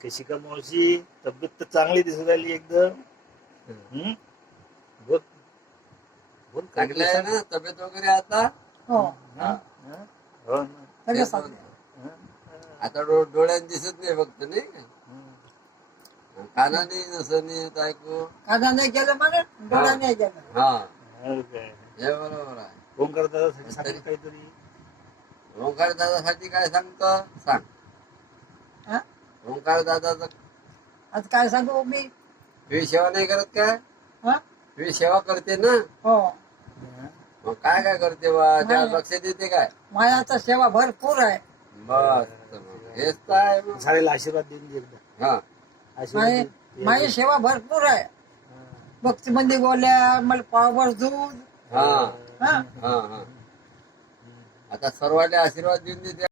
कशी का मावशी, तब्येत तर चांगली दिसत आली एकदम. हम्म? बोल बोल, काय चांगलं आहे ना तब्येत वगैरे आता? हो हा? हा? हो ना. सगळं तेच चांगलं म्हणतो. हा? आता डोळ्यात दिसत नाही फक्त नाही का, हा. कानाने नसं नाही येत ऐकू. काना नाही गेलं मला डोळा नाही गेलं. हा हो काय? हे बरोबर आहे. फोन करता सांगितलं काहीतरी. ओंकार दादासाठी काय सांगतो सांग. हा? ओंकार दादाचं आज काय सांगू मी. तुझी सेवा नाही करत काय? हा? तुझी सेवा करते ना, हो हा? मग काय काय करते बा, त्यावर नाही. लक्ष देते काय? मायाचा सेवा भरपूर आहे. बस तर मग हेच तर आहे मग. साडेला आशीर्वाद देऊन दे एकदा. हा आशीर्वाद माई दे. माझी सेवा भरपूर आहे. हा. भक्तीमध्ये बोलल्या मला पावभर दूध. हा हा हा हा आता सर्वांना आशीर्वाद देऊन देते.